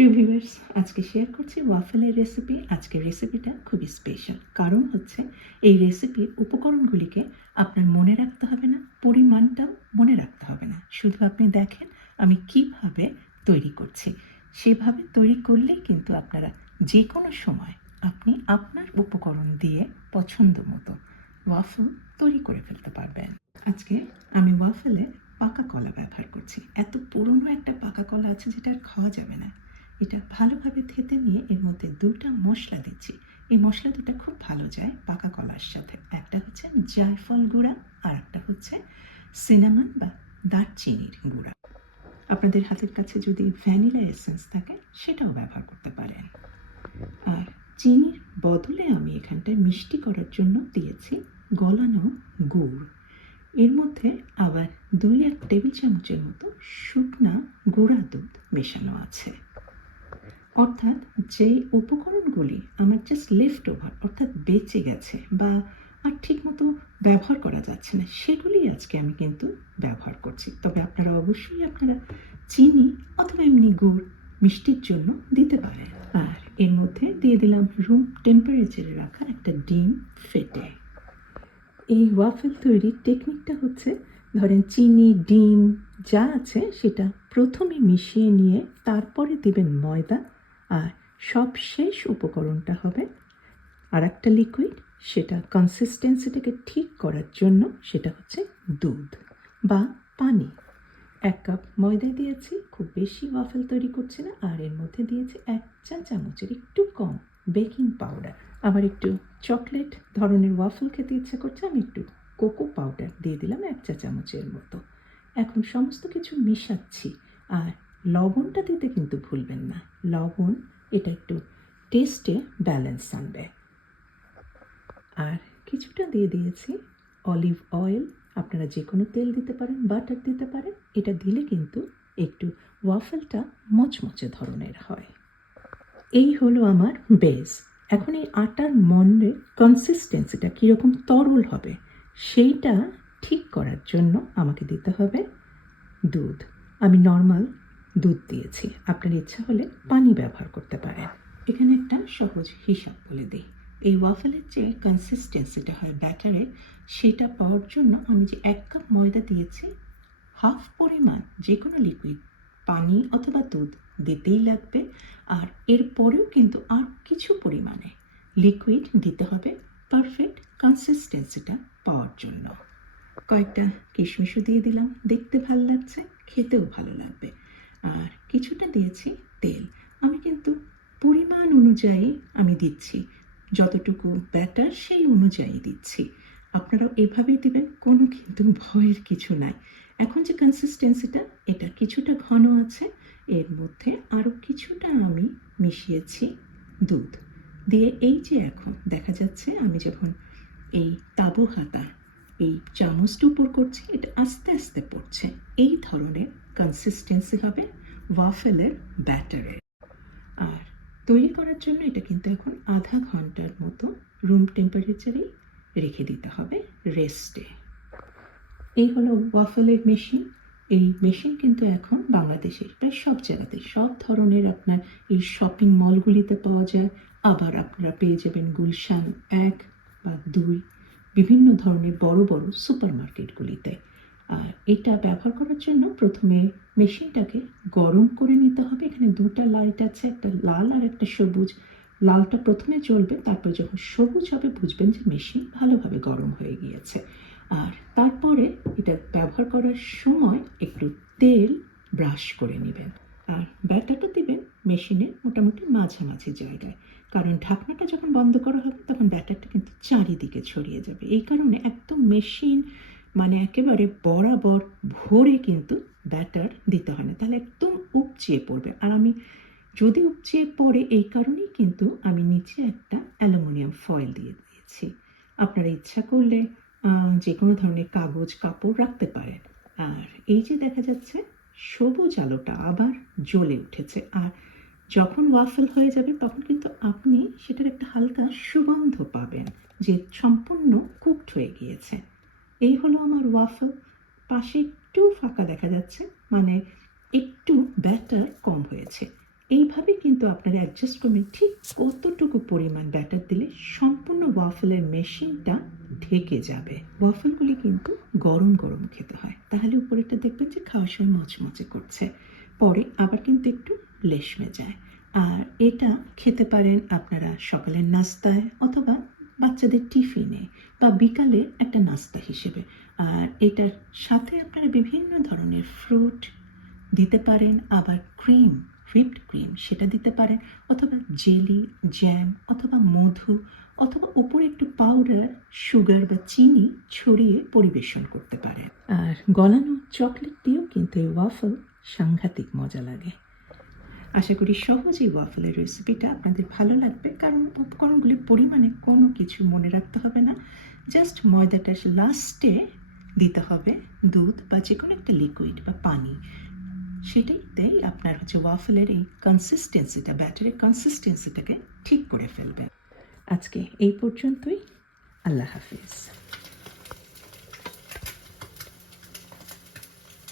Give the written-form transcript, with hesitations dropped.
প্রিয় ভিউয়ার্স, আজকে শেয়ার করছি ওয়াফেলের রেসিপি। আজকের রেসিপিটা খুবই স্পেশাল, কারণ হচ্ছে এই রেসিপির উপকরণগুলিকে আপনার মনে রাখতে হবে না, পরিমাণটাও মনে রাখতে হবে না। শুধু আপনি দেখেন আমি কিভাবে তৈরি করছি, সেভাবে তৈরি করলেই কিন্তু আপনারা যে কোনো সময় আপনি আপনার উপকরণ দিয়ে পছন্দ মতো ওয়াফেল তৈরি করে ফেলতে পারবেন। আজকে আমি ওয়াফেলে পাকা কলা ব্যবহার করছি। এত পুরনো একটা পাকা কলা আছে যেটা আর খাওয়া যাবে না। এটা ভালোভাবে থেতে নিয়ে এর মধ্যে দুটা মশলা দিচ্ছি। এই মশলা দুটা খুব ভালো যায় পাকা কলার সাথে। একটা হচ্ছে জায়ফল গুঁড়া আর একটা হচ্ছে সিনামন বা দারচিনির গুঁড়া। আপনাদের হাতের কাছে যদি ভ্যানিলা এসেন্স থাকে সেটাও ব্যবহার করতে পারেন। আর চিনির বদলে আমি এখানটায় মিষ্টি করার জন্য দিয়েছি গলানো গুড়। এর মধ্যে আবার 2-1 টেবিল চামচের মতো শুকনা গুঁড়া দুধ মেশানো আছে। অর্থাৎ যে উপকরণগুলি আমার জাস্ট লেফট ওভার, অর্থাৎ বেঁচে গেছে বা আর ঠিকমতো ব্যবহার করা যাচ্ছে না, সেগুলি আজকে আমি কিন্তু ব্যবহার করছি। তবে আপনারা অবশ্যই আপনারা চিনি অথবা এমনি গুড় মিষ্টির জন্য দিতে পারেন। আর এর মধ্যে দিয়ে দিলাম রুম টেম্পারেচারে রাখা একটা ডিম ফেটে। এই ওয়াফেল তৈরির টেকনিকটা হচ্ছে, ধরেন চিনি, ডিম যা আছে সেটা প্রথমে মিশিয়ে নিয়ে তারপরে দেবেন ময়দা, আর সবশেষ উপকরণটা হবে আর একটা লিকুইড। সেটা কনসিস্টেন্সিটাকে ঠিক করার জন্য সেটা হচ্ছে দুধ বা পানি। 1 কাপ ময়দা দিয়েছি, খুব বেশি ওয়াফেল তৈরি করছি না। আর এর মধ্যে দিয়েছি 1 চা চামচের একটু কম বেকিং পাউডার। আবার একটু চকলেট ধরনের ওয়াফেল খেতে ইচ্ছা করছে, আমি একটু কোকো পাউডার দিয়ে দিলাম 1 চা চামচের মতো। এখন সমস্ত কিছু মিশাচ্ছি। আর লবণটা দিতে কিন্তু ভুলবেন না। লবণ এটা একটু টেস্টে ব্যালেন্স আনবে। আর কিছুটা দিয়ে দিয়েছি অলিভ অয়েল। আপনারা যে কোনো তেল দিতে পারেন, বাটার দিতে পারেন। এটা দিলে কিন্তু একটু ওয়াফেলটা মচমচে ধরনের হয়। এই হলো আমার বেস। এখন এই আটার মন্ডের কনসিস্টেন্সিটা কীরকম তরল হবে সেইটা ঠিক করার জন্য আমাকে দিতে হবে দুধ। আমি নর্মাল দুধ দিয়েছি, আপনার ইচ্ছা হলে পানি ব্যবহার করতে পারেন। এখানে একটা সহজ হিসাব বলে দিই। এই ওয়াফেলের যে কনসিস্টেন্সিটা হয় ব্যাটারের, সেটা পাওয়ার জন্য আমি যে 1 কাপ ময়দা দিয়েছি, হাফ পরিমাণ যে কোনো লিকুইড পানি অথবা দুধ দিতেই লাগবে। আর এরপরেও কিন্তু আর কিছু পরিমাণে লিকুইড দিতে হবে পারফেক্ট কনসিস্টেন্সিটা পাওয়ার জন্য। কয়েকটা কিশমিশও দিয়ে দিলাম, দেখতে ভালো লাগছে, খেতেও ভালো লাগবে। আর কিছুটা দিয়েছি তেল। আমি কিন্তু পরিমাণ অনুযায়ী আমি দিচ্ছি, যতটুকু ব্যাটার সেই অনুযায়ী দিচ্ছি। আপনারাও এভাবেই দিবেন, কোনো কিন্তু ভয়ের কিছু নাই। এখন যে কনসিস্টেন্সিটা, এটা কিছুটা ঘন আছে। এর মধ্যে আরও কিছুটা আমি মিশিয়েছি দুধ দিয়ে। এই যে এখন দেখা যাচ্ছে আমি যখন এই তাবু হাতা এই চামচটা উপর করছি, এটা আস্তে আস্তে পড়ছে। এই ধরনের কনসিস্টেন্সি হবে ওয়াফেলের ব্যাটারের। আর তৈরি করার জন্য এটা কিন্তু এখন আধা ঘন্টার মতো রুম টেম্পারেচারেই রেখে দিতে হবে রেস্টে। এই হলো ওয়াফেলের মেশিন। এই মেশিন কিন্তু এখন বাংলাদেশের প্রায় সব জায়গাতে, সব ধরনের আপনার এই শপিং মলগুলিতে পাওয়া যায়। আবার আপনারা পেয়ে যাবেন গুলশান 1 বা 2, বিভিন্ন ধরনের বড় বড় সুপার মার্কেটগুলিতে। আর এটা ব্যবহার করার জন্য প্রথমে মেশিনটাকে গরম করে নিতে হবে। এখানে দুটা লাইট আছে, একটা লাল আর একটা সবুজ। লালটা প্রথমে জ্বলবে, তারপর যখন সবুজ হবে বুঝবেন যে মেশিন ভালোভাবে গরম হয়ে গিয়েছে। আর তারপরে এটা ব্যবহার করার সময় একটু তেল ব্রাশ করে নেবেন। আর ব্যাটারটা দিবেন মেশিনের মোটামুটি মাঝামাঝি জায়গায়, কারণ ঢাকনাটা যখন বন্ধ করা হবে তখন ব্যাটারটা কিন্তু চারিদিকে ছড়িয়ে যাবে। এই কারণে একদম মেশিন মানে একেবারে বরাবর ভরে কিন্তু ব্যাটার দিতে হয় না, তাহলে একদম উপচে পড়বে। আর আমি যদি উপচে পড়ে এই কারণেই কিন্তু আমি নিচে একটা অ্যালুমিনিয়াম ফয়েল দিয়ে দিয়েছি। আপনারা ইচ্ছা করলে যে কোনো ধরনের কাগজ কাপড় রাখতে পারেন। আর এই যে দেখা যাচ্ছে সবুজ আলোটা আবার জ্বলে উঠেছে। আর যখন ওয়াফেল হয়ে যাবে তখন কিন্তু আপনি সেটার একটা হালকা সুগন্ধ পাবেন যে সম্পূর্ণ কুকড হয়ে গিয়েছে। এই হলো আমার ওয়াফেল। পাশে একটু ফাঁকা দেখা যাচ্ছে, মানে একটু ব্যাটার কম হয়েছে। এইভাবে কিন্তু আপনারা অ্যাডজাস্ট করবেন ঠিক কতটুকু পরিমাণ ব্যাটার দিলে সম্পূর্ণ ওয়াফেলের মেশিনটা ঢেকে যাবে। ওয়াফেলগুলি কিন্তু গরম গরম খেতে হয়, তাহলে উপরেটা দেখবেন যে খাওয়ার সময় মচমচে করছে, পরে আবার কিন্তু একটু লেশমে যায়। আর এটা খেতে পারেন আপনারা সকালের নাস্তায় অথবা বাচ্চাদের টিফিনে বা বিকালের একটা নাস্তা হিসেবে। আর এটার সাথে আপনারা বিভিন্ন ধরনের ফ্রুট দিতে পারেন, আবার ক্রিম, হুইপড ক্রিম সেটা দিতে পারেন, অথবা জেলি, জ্যাম অথবা মধু, অথবা উপরে একটু পাউডার সুগার বা চিনি ছড়িয়ে পরিবেশন করতে পারেন। আর গলানো চকলেট দিয়েও কিন্তু এই ওয়াফল সাংঘাতিক মজা লাগে। আশা করি সহজ এই ওয়াফেলের রেসিপিটা আপনাদের ভালো লাগবে, কারণ উপকরণগুলির পরিমাণে কোনো কিছু মনে রাখতে হবে না। জাস্ট ময়দাটা লাস্টে দিতে হবে দুধ বা যে কোনো একটা লিকুইড বা পানি, সেটাইতেই আপনার ওয়াফেলের এই কনসিস্টেন্সিটা, ব্যাটারের কনসিস্টেন্সিটাকে ঠিক করে ফেলবে। আজকে এই পর্যন্তই। আল্লাহ হাফিজ।